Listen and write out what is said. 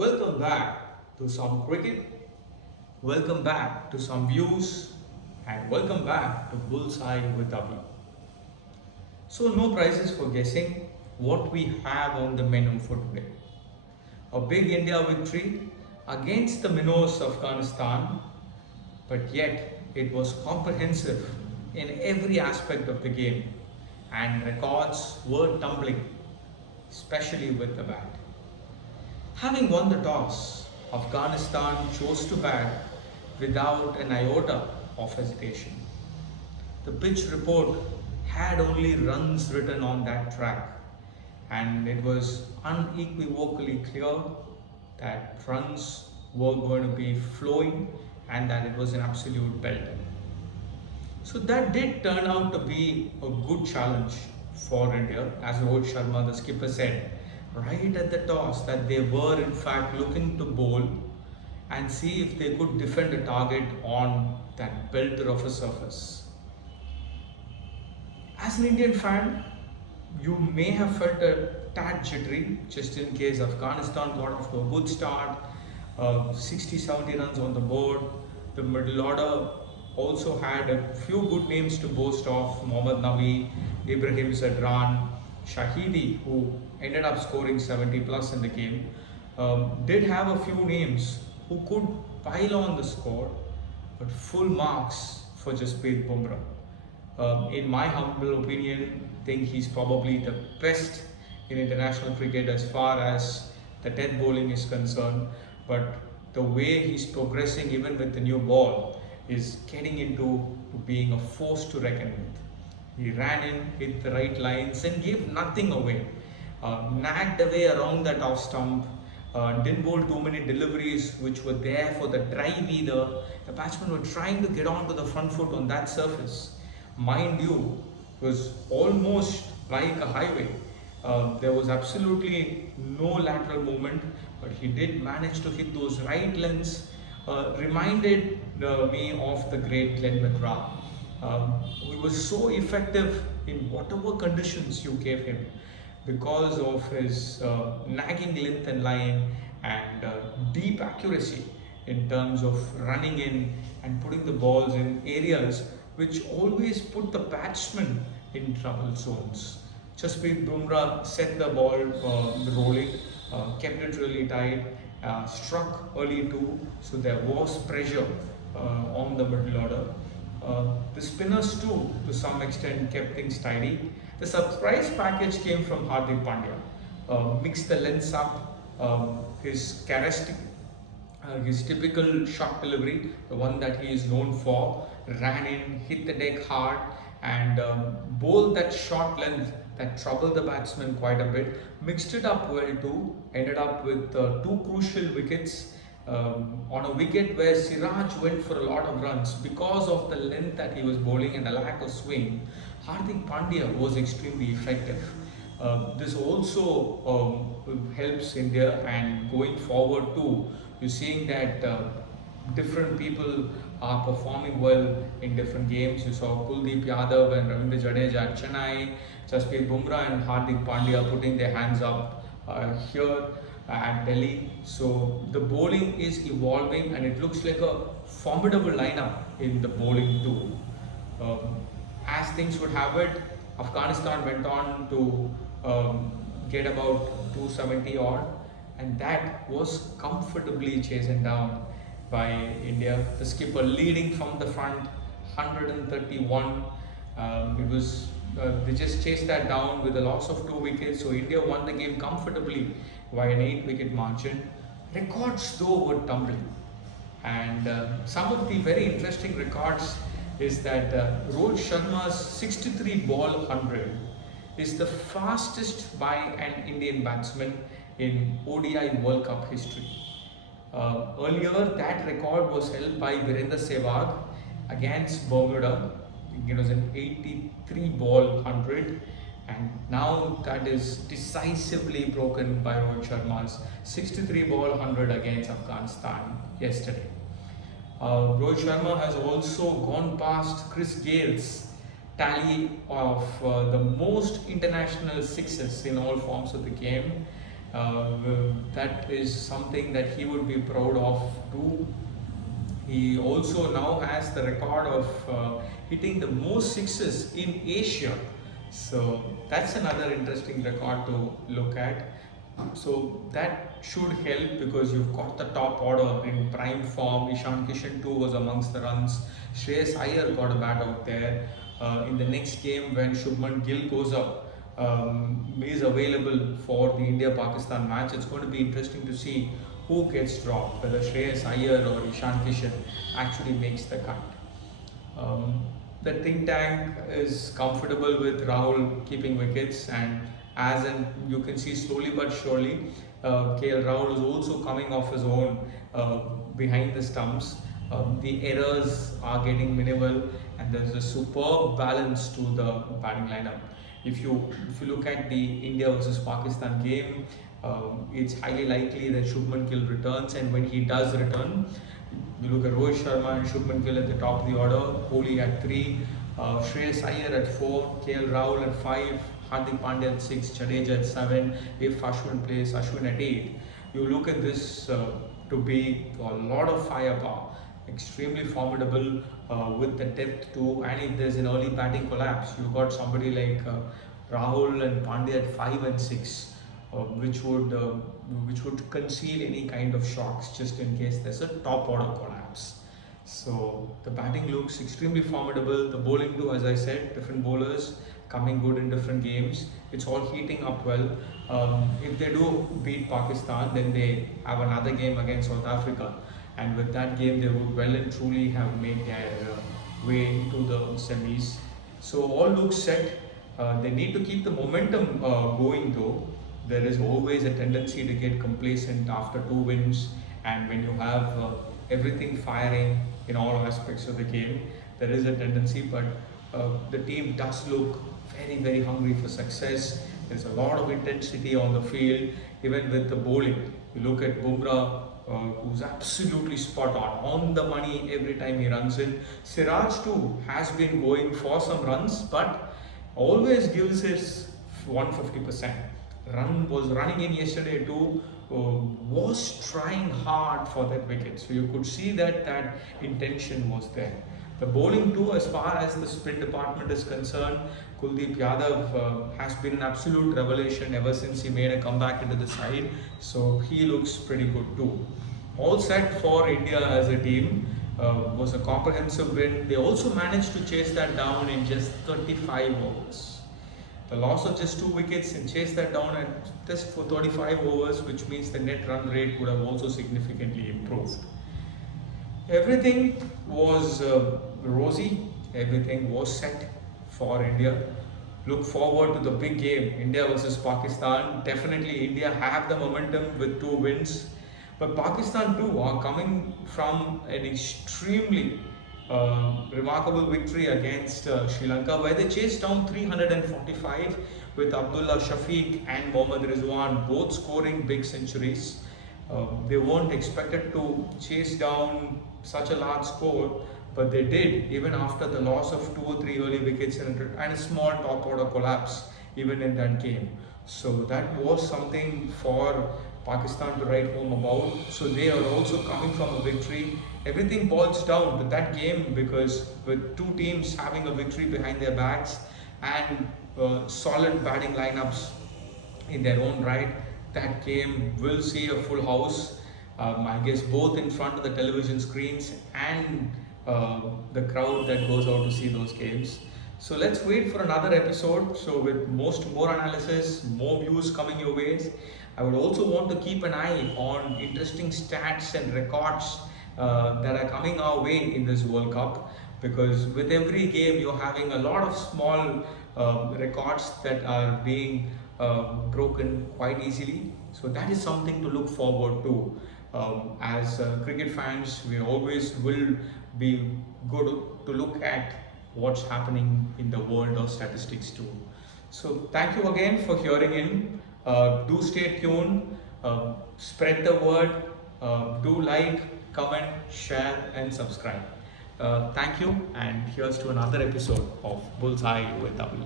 Welcome back to some cricket, welcome back to some views, and welcome back to Bullseye with Abhi. So, no prizes for guessing what we have on the menu for today. A big India victory against the minnows of Afghanistan, but yet it was comprehensive in every aspect of the game, and records were tumbling, especially with the bat. Having won the toss, Afghanistan chose to bat without an iota of hesitation. The pitch report had only runs written on that track, and it was unequivocally clear that runs were going to be flowing and that it was an absolute belt. So that did turn out to be a good challenge for India, as Rohit Sharma, the skipper, said right at the toss that they were in fact looking to bowl and see if they could defend a target on that belter of a surface. As an Indian fan, you may have felt a tad jittery just in case Afghanistan got off to a good start, 60-70 runs on the board. The middle order also had a few good names to boast of: Mohammad Nabi, Ibrahim Zadran, Shahidi, who ended up scoring 70 plus in the game, did have a few names who could pile on the score, but full marks for Jasprit Bumrah. In my humble opinion, I think he's probably the best in international cricket as far as the death bowling is concerned. But the way he's progressing, even with the new ball, is getting into being a force to reckon with. He ran in, hit the right lines, and gave nothing away. Nagged away around that off stump. Didn't bowl too many deliveries which were there for the drive either. The batsmen were trying to get onto the front foot on that surface. Mind you, it was almost like a highway. There was absolutely no lateral movement, but he did manage to hit those right lengths. Reminded me of the great Glenn McGrath. He was so effective in whatever conditions you gave him because of his nagging length and line and deep accuracy in terms of running in and putting the balls in areas which always put the batsman in trouble zones. Jasprit Bumrah set the ball rolling, kept it really tight, struck early too, so there was pressure on the middle order. The spinners too, to some extent, kept things tidy. The surprise package came from Hardik Pandya. Mixed the lengths up, his characteristic, his typical shot delivery, the one that he is known for, ran in, hit the deck hard, and bowled that short length that troubled the batsman quite a bit. Mixed it up well too, ended up with two crucial wickets. On a wicket where Siraj went for a lot of runs because of the length that he was bowling and the lack of swing, Hardik Pandya was extremely effective. This also helps India, and going forward too, you're seeing that different people are performing well in different games. You saw Kuldeep Yadav and Ravindra Jadeja at Chennai, Jasprit Bumrah and Hardik Pandya putting their hands up here at Delhi. So the bowling is evolving and it looks like a formidable lineup in the bowling too. As things would have it, Afghanistan went on to get about 270 odd, and that was comfortably chastened down by India. The skipper leading from the front, 131. They just chased that down with a loss of 2 wickets. So India won the game comfortably by an 8-wicket margin. Records though were tumbling, and some of the very interesting records is that Rohit Sharma's 63 ball 100 is the fastest by an Indian batsman in ODI World Cup history. Earlier, that record was held by Virender Sehwag against Bermuda. It was an 83 ball 100, and now that is decisively broken by Rohit Sharma's 63 ball 100 against Afghanistan yesterday. Rohit Sharma has also gone past Chris Gale's tally of the most international sixes in all forms of the game, That is something that he would be proud of too. He also now has the record of hitting the most sixes in Asia. So that's another interesting record to look at. So that should help because you've got the top order in prime form. Ishan Kishan too was amongst the runs. Shreyas Iyer got a bat out there. In the next game when Shubman Gill goes up, is available for the India-Pakistan match, it's going to be interesting to see who gets dropped, whether Shreyas Iyer or Ishan Kishan actually makes the cut. The think tank is comfortable with Rahul keeping wickets, and as in you can see slowly but surely, KL Rahul is also coming off his own behind the stumps. The errors are getting minimal, and there's a superb balance to the batting lineup. If you look at the India versus Pakistan game, it's highly likely that Shubman Gill returns, and when he does return, you look at Rohit Sharma and Shubman Gill at the top of the order, Kohli at 3, Shreyas Iyer at 4, KL Rahul at 5, Hardik Pandya at 6, Jadeja at 7, if Ashwin plays, Ashwin at 8. You look at this to be a lot of firepower, extremely formidable with the depth too, and if there's an early batting collapse, you've got somebody like Rahul and Pandya at 5 and 6, which would conceal any kind of shocks just in case there's a top order collapse. So the batting looks extremely formidable. The bowling too, as I said, different bowlers coming good in different games. It's all heating up well. If they do beat Pakistan, then they have another game against South Africa, and with that game they would well and truly have made their way into the semis. So all looks set. They need to keep the momentum going though. There is always a tendency to get complacent after 2 wins, and when you have everything firing in all aspects of the game, there is a tendency, but the team does look very hungry for success. There's a lot of intensity on the field, even with the bowling. You look at Bumrah, who's absolutely spot on the money every time he runs in. Siraj too has been going for some runs, but always gives his 150%. Was running in yesterday too, was trying hard for that wicket. So you could see that intention was there. The bowling too, as far as the spin department is concerned, Kuldeep Yadav has been an absolute revelation ever since he made a comeback into the side. So he looks pretty good too. All set for India as a team. Was a comprehensive win. They also managed to chase that down in just 35 overs. The loss of just 2 wickets and chase that down at just for 35 overs, which means the net run rate would have also significantly improved. Everything was rosy, everything was set for India. Look forward to the big game, India versus Pakistan. Definitely India have the momentum with 2 wins, but Pakistan too are coming from an extremely remarkable victory against Sri Lanka, where they chased down 345 with Abdullah Shafiq and Mohammad Rizwan both scoring big centuries. They weren't expected to chase down such a large score, but they did, even after the loss of 2 or 3 early wickets and a small top order collapse even in that game. So that was something for Pakistan to write home about. So they are also coming from a victory. Everything boils down to that game, because with 2 teams having a victory behind their backs and solid batting lineups in their own right, that game will see a full house. I guess both in front of the television screens and the crowd that goes out to see those games. So let's wait for another episode. So with more analysis, more views coming your ways. I would also want to keep an eye on interesting stats and records that are coming our way in this World Cup, because with every game you're having a lot of small records that are being broken quite easily. So that is something to look forward to. As cricket fans, we always will be good to look at what's happening in the world of statistics too. So thank you again for hearing in. Do stay tuned, spread the word, do like, comment, share and subscribe. Thank you, and here's to another episode of Bullseye with Avi.